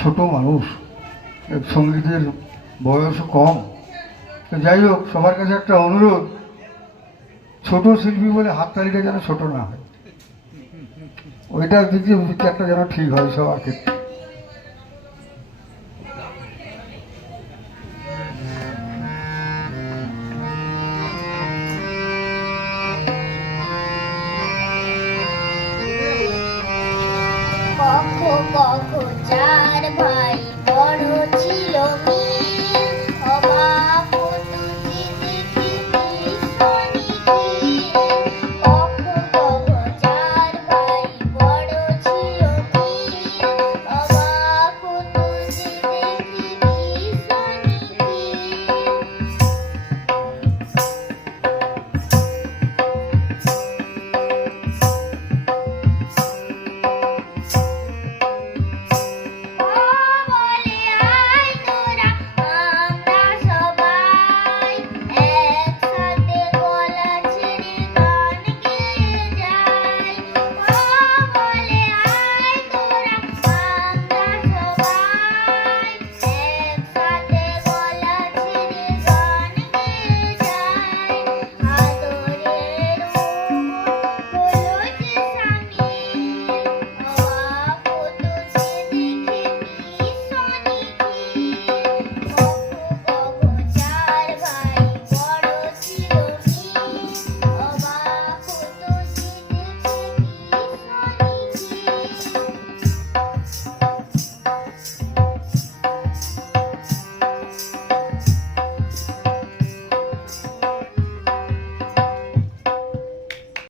ছোট মানুষ, সঙ্গীতের বয়সও কম। তো যাই হোক, সবার কাছে একটা অনুরোধ, ছোট শিল্পী বলে হাততালিটা যেন ছোট না হয়, ওইটার দিকে বিচারটা যেন ঠিক হয় সবার ক্ষেত্রে। কখ কখ চার ভাই